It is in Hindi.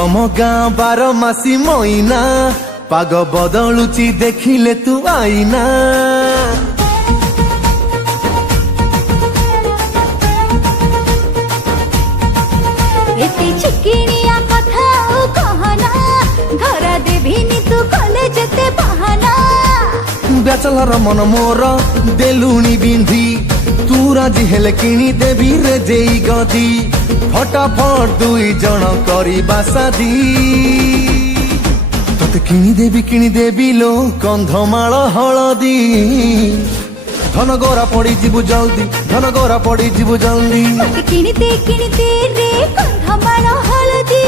तम गाँ 12 मासी मईना पाग बदलुची देखिले तू आईना एते चिकिनिया कथा ओ कहना घर देभिनी तू कले जेते बहाना बेचलर मन मोर देलुनी बिंधी तू राजी हेले किणी देवी रे जेई गदी फटाफट दुई जन करिबा शादी तोते किणी देवी लो कंधमाल हलदी धन गोरा पड़ी जीवु जल्दी धन गोरा पड़ी जीवु जल्दी किणीते रे कंधमाल हलदी।